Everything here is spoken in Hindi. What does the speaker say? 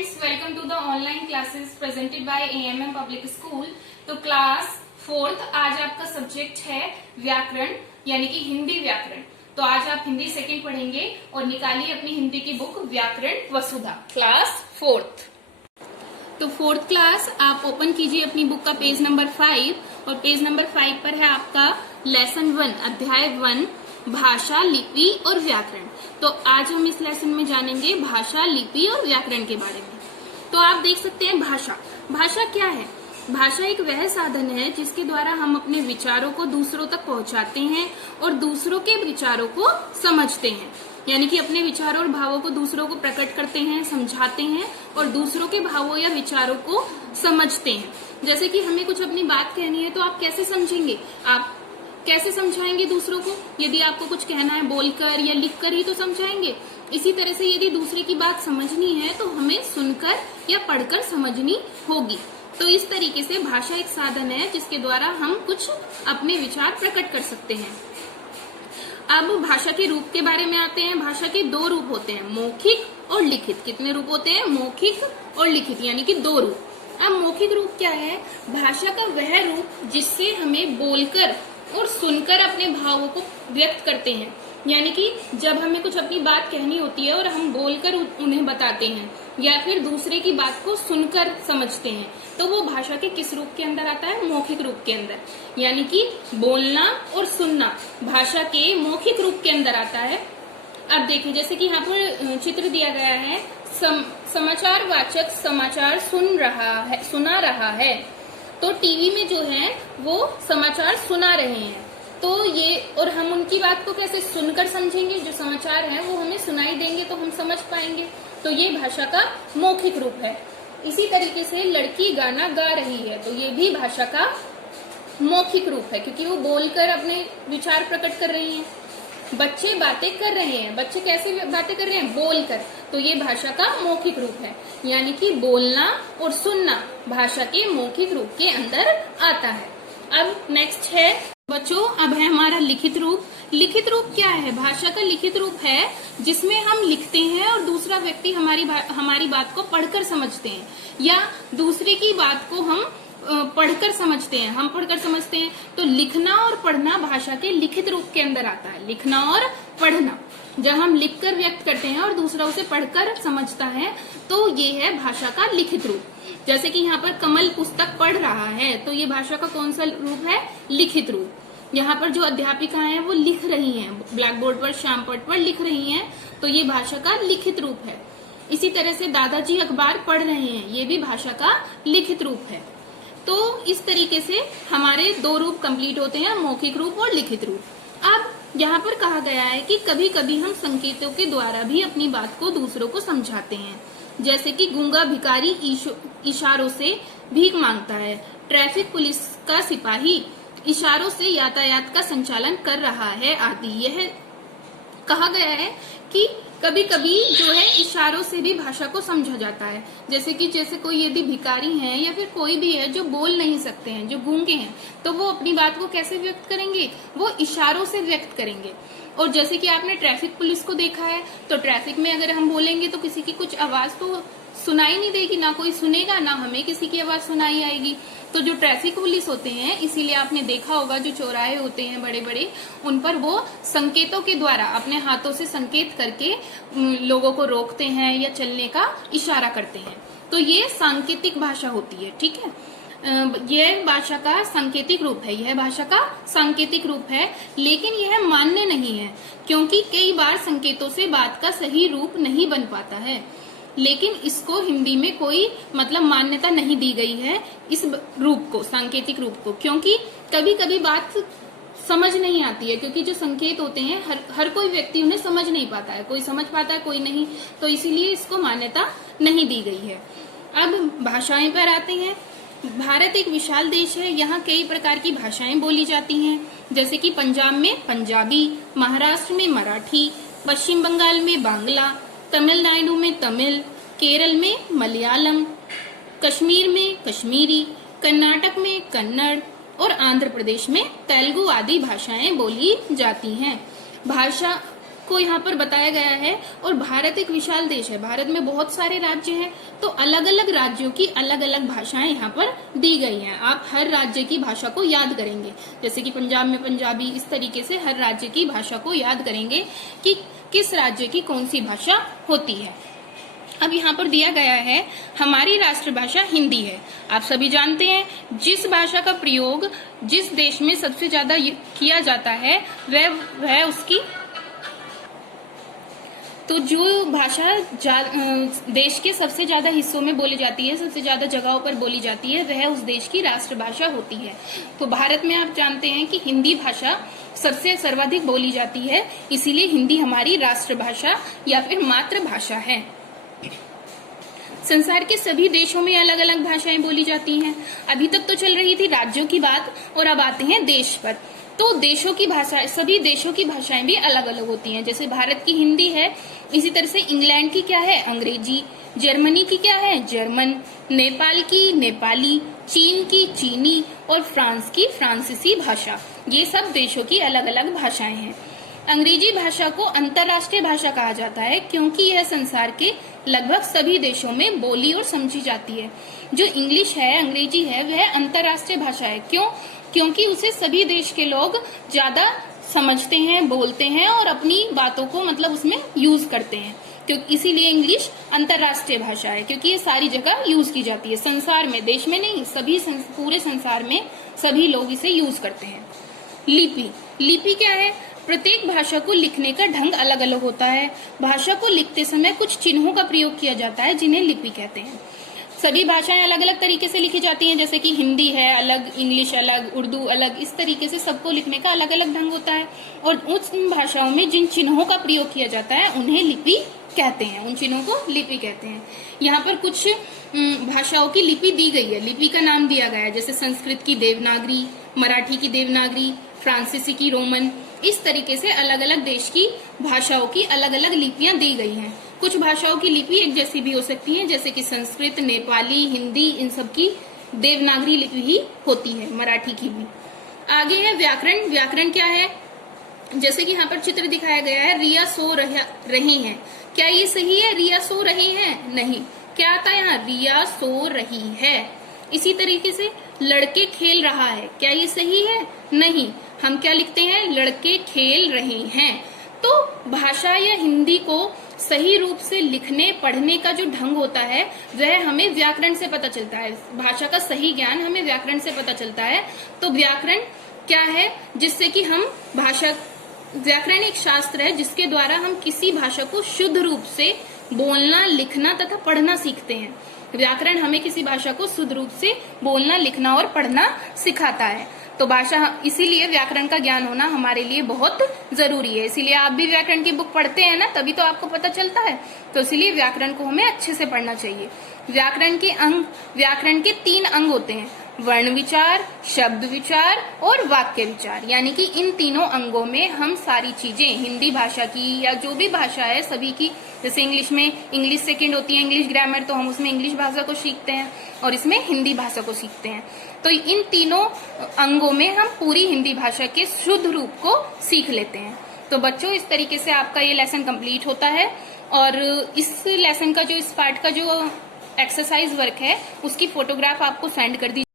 Friends, welcome to the online classes presented by AMM public school. तो क्लास 4th आज आपका सब्जेक्ट है व्याकरण यानी कि हिंदी व्याकरण। तो आज आप हिंदी सेकंड पढ़ेंगे और निकालिए अपनी हिंदी की बुक व्याकरण वसुधा क्लास 4th। तो 4th क्लास आप ओपन कीजिए अपनी बुक का पेज नंबर 5 और पेज नंबर 5 पर है आपका लेसन 1 अध्याय 1 भाषा, लिपि और व्याकरण। तो आज हम इस लेसन में जानेंगे भाषा, लिपि और व्याकरण के बारे में। तो आप देख सकते हैं भाषा क्या है। भाषा एक वह साधन है जिसके द्वारा हम अपने विचारों को दूसरों तक पहुंचाते हैं और दूसरों के विचारों को समझते हैं, यानी कि अपने विचारों और भावों को दूसरों को प्रकट करते हैं, समझाते हैं और दूसरों के भावों या विचारों को समझते हैं। जैसे कि हमें कुछ अपनी बात कहनी है तो आप कैसे समझेंगे, आप कैसे समझाएंगे दूसरों को। यदि आपको कुछ कहना है बोलकर या लिखकर ही तो समझाएंगे। इसी तरह से यदि दूसरे की बात समझनी है तो हमें सुनकर या पढ़कर समझनी होगी। तो इस तरीके से भाषा एक साधन है जिसके द्वारा हम कुछ अपने विचार प्रकट कर सकते हैं। अब भाषा के रूप के बारे में आते हैं। भाषा के 2 रूप होते हैं, मौखिक और लिखित। कितने रूप होते हैं? मौखिक और लिखित, यानी कि 2 रूप। अब मौखिक रूप क्या है? भाषा का वह रूप जिससे हमें बोलकर और सुनकर अपने भावों को व्यक्त करते हैं, यानी कि जब हमें कुछ अपनी बात कहनी होती है और हम बोलकर उन्हें बताते हैं या फिर दूसरे की बात को सुनकर समझते हैं, तो वो भाषा के किस रूप के अंदर आता है? मौखिक रूप के अंदर। यानी कि बोलना और सुनना भाषा के मौखिक रूप के अंदर आता है। अब देखिए, जैसे कि यहाँ पर चित्र दिया गया है, समाचार वाचक समाचार सुना रहा है। तो टीवी में जो है वो समाचार सुना रहे हैं, तो ये और हम उनकी बात को कैसे सुनकर समझेंगे। जो समाचार है वो हमें सुनाई देंगे तो हम समझ पाएंगे। तो ये भाषा का मौखिक रूप है। इसी तरीके से लड़की गाना गा रही है, तो ये भी भाषा का मौखिक रूप है क्योंकि वो बोलकर अपने विचार प्रकट कर रही हैं। बच्चे बातें कर रहे हैं, बच्चे कैसे बातें कर रहे हैं? बोलकर। तो ये भाषा का मौखिक रूप है, यानी कि बोलना और सुनना भाषा के मौखिक रूप के अंदर आता है। अब नेक्स्ट है बच्चों, अब है हमारा लिखित रूप। लिखित रूप क्या है? भाषा का लिखित रूप है जिसमें हम लिखते हैं और दूसरा व्यक्ति हमारी बात को पढ़कर समझते हैं या दूसरे की बात को हम पढ़कर समझते हैं, हम पढ़कर समझते हैं। तो लिखना और पढ़ना भाषा के लिखित रूप के अंदर आता है। लिखना और पढ़ना, जब हम लिखकर व्यक्त करते हैं और दूसरा उसे पढ़कर समझता है, तो ये है भाषा का लिखित रूप। जैसे कि यहाँ पर कमल पुस्तक पढ़ रहा है, तो ये भाषा का कौन सा रूप है? लिखित रूप। यहाँ पर जो अध्यापिका हैं वो लिख रही हैं, ब्लैक बोर्ड पर श्याम पट पर लिख रही हैं, तो ये भाषा का लिखित रूप है। इसी तरह से दादाजी अखबार पढ़ रहे हैं, ये भी भाषा का लिखित रूप है। तो इस तरीके से हमारे 2 रूप कंप्लीट होते हैं, मौखिक रूप और लिखित रूप। अब यहाँ पर कहा गया है कि कभी कभी हम संकेतों के द्वारा भी अपनी बात को दूसरों को समझाते हैं। जैसे कि गूंगा भिखारी इशारों से भीख मांगता है, ट्रैफिक पुलिस का सिपाही इशारों से यातायात का संचालन कर रहा है आदि। यह कहा गया है कि कभी कभी जो है इशारों से भी भाषा को समझा जाता है। जैसे कोई यदि भिखारी है या फिर कोई भी है जो बोल नहीं सकते हैं, जो गूंगे हैं, तो वो अपनी बात को कैसे व्यक्त करेंगे? वो इशारों से व्यक्त करेंगे। और जैसे कि आपने ट्रैफिक पुलिस को देखा है, तो ट्रैफिक में अगर हम बोलेंगे तो किसी की कुछ आवाज तो सुनाई नहीं देगी, ना कोई सुनेगा, ना हमें किसी की आवाज सुनाई आएगी। तो जो ट्रैफिक पुलिस होते हैं, इसीलिए आपने देखा होगा जो चौराहे होते हैं बड़े बड़े, उन पर वो संकेतों के द्वारा अपने हाथों से संकेत करके लोगों को रोकते हैं या चलने का इशारा करते हैं। तो ये सांकेतिक भाषा होती है, ठीक है। यह भाषा का सांकेतिक रूप है, यह भाषा का सांकेतिक रूप है, लेकिन यह मान्य नहीं है क्योंकि कई बार संकेतों से बात का सही रूप नहीं बन पाता है। लेकिन इसको हिंदी में कोई मान्यता नहीं दी गई है इस रूप को, सांकेतिक रूप को, क्योंकि कभी कभी बात समझ नहीं आती है, क्योंकि जो संकेत होते हैं हर कोई व्यक्ति उन्हें समझ नहीं पाता है, कोई समझ पाता है कोई नहीं, तो इसीलिए इसको मान्यता नहीं दी गई है। अब भाषाएं पर आते हैं। भारत एक विशाल देश है, यहाँ कई प्रकार की भाषाएं बोली जाती हैं। जैसे कि पंजाब में पंजाबी, महाराष्ट्र में मराठी, पश्चिम बंगाल में बांग्ला, तमिलनाडु में तमिल, केरल में मलयालम, कश्मीर में कश्मीरी, कर्नाटक में कन्नड़ और आंध्र प्रदेश में तेलुगु आदि भाषाएं बोली जाती हैं। भाषा को यहाँ पर बताया गया है। और भारत एक विशाल देश है, भारत में बहुत सारे राज्य हैं, तो अलग अलग राज्यों की अलग अलग भाषाएं यहाँ पर दी गई हैं। आप हर राज्य की भाषा को याद करेंगे, जैसे कि पंजाब में पंजाबी, इस तरीके से हर राज्य की भाषा को याद करेंगे कि किस राज्य की कौन सी भाषा होती है। अब यहाँ पर दिया गया है हमारी राष्ट्रभाषा हिंदी है। आप सभी जानते हैं जिस भाषा का प्रयोग जिस देश में सबसे ज्यादा किया जाता है वह उसकी, तो जो भाषा देश के सबसे ज्यादा हिस्सों में बोली जाती है, सबसे ज्यादा जगहों पर बोली जाती है, वह उस देश की राष्ट्रभाषा होती है। तो भारत में आप जानते हैं कि हिंदी भाषा सबसे सर्वाधिक बोली जाती है, इसीलिए हिंदी हमारी राष्ट्रभाषा या फिर मातृभाषा है। संसार के सभी देशों में अलग अलग भाषाएं बोली जाती हैं। अभी तक तो चल रही थी राज्यों की बात, और अब आते हैं देश पर। तो देशों की भाषा, सभी देशों की भाषाएं भी अलग अलग होती हैं। जैसे भारत की हिंदी है, इसी तरह से इंग्लैंड की क्या है, अंग्रेजी, जर्मनी की क्या है, जर्मन, नेपाल की नेपाली, चीन की चीनी और फ्रांस की फ्रांसीसी भाषा। ये सब देशों की अलग अलग भाषाएं हैं। अंग्रेजी भाषा को अंतर्राष्ट्रीय भाषा कहा जाता है क्योंकि यह संसार के लगभग सभी देशों में बोली और समझी जाती है। जो इंग्लिश है, अंग्रेजी है, वह अंतर्राष्ट्रीय भाषा है। क्यों? क्योंकि उसे सभी देश के लोग ज्यादा समझते हैं, बोलते हैं और अपनी बातों को मतलब उसमें यूज करते हैं। क्योंकि इसीलिए इंग्लिश अंतर्राष्ट्रीय भाषा है, क्योंकि ये सारी जगह यूज की जाती है संसार में, देश में नहीं, पूरे संसार में सभी लोग इसे यूज करते हैं। लिपि, लिपि क्या है? प्रत्येक भाषा को लिखने का ढंग अलग अलग होता है। भाषा को लिखते समय कुछ चिन्हों का प्रयोग किया जाता है जिन्हें लिपि कहते हैं। सभी भाषाएं अलग अलग तरीके से लिखी जाती हैं, जैसे कि हिंदी है अलग, इंग्लिश अलग, उर्दू अलग, इस तरीके से सबको लिखने का अलग अलग ढंग होता है। और उन भाषाओं में जिन चिन्हों का प्रयोग किया जाता है उन्हें लिपि कहते हैं, उन चिन्हों को लिपि कहते हैं। यहाँ पर कुछ भाषाओं की लिपि दी गई है, लिपि का नाम दिया गया है, जैसे संस्कृत की देवनागरी, मराठी की देवनागरी, फ्रांसीसी की रोमन। इस तरीके से अलग अलग देश की भाषाओं की अलग अलग लिपियां दी गई हैं। कुछ भाषाओं की लिपि एक जैसी भी हो सकती है, जैसे कि संस्कृत, नेपाली, हिंदी, इन सब की देवनागरी लिपि ही होती है, मराठी की भी। आगे है व्याकरण। व्याकरण क्या है? जैसे कि यहाँ पर चित्र दिखाया गया है, रिया सो रही हैं। क्या ये सही है? रिया सो रही हैं? नहीं। क्या आता है यहाँ? रिया सो रही है। इसी तरीके से लड़के खेल रहा है, क्या ये सही है? नहीं। हम क्या लिखते हैं? लड़के खेल रहे हैं। तो भाषा या हिंदी को सही रूप से लिखने पढ़ने का जो ढंग होता है वह हमें व्याकरण से पता चलता है। भाषा का सही ज्ञान हमें व्याकरण से पता चलता है। तो व्याकरण क्या है? जिससे कि हम व्याकरण एक शास्त्र है जिसके द्वारा हम किसी भाषा को शुद्ध रूप से बोलना, लिखना तथा पढ़ना सीखते हैं। व्याकरण हमें किसी भाषा को शुद्ध रूप से बोलना, लिखना और पढ़ना सिखाता है। तो भाषा, इसीलिए व्याकरण का ज्ञान होना हमारे लिए बहुत जरूरी है। इसीलिए आप भी व्याकरण की बुक पढ़ते हैं ना, तभी तो आपको पता चलता है। तो इसीलिए व्याकरण को हमें अच्छे से पढ़ना चाहिए। व्याकरण के 3 अंग होते हैं, वर्ण विचार, शब्द विचार और वाक्य विचार। यानी कि इन तीनों अंगों में हम सारी चीजें, हिंदी भाषा की या जो भी भाषा है सभी की, जैसे इंग्लिश में इंग्लिश सेकंड होती है, इंग्लिश ग्रामर, तो हम उसमें इंग्लिश भाषा को सीखते हैं और इसमें हिंदी भाषा को सीखते हैं। तो इन तीनों अंगों में हम पूरी हिंदी भाषा के शुद्ध रूप को सीख लेते हैं। तो बच्चों, इस तरीके से आपका ये लेसन कंप्लीट होता है। और इस लेसन का जो, इस पार्ट का जो एक्सरसाइज वर्क है उसकी फोटोग्राफ आपको सेंड कर दी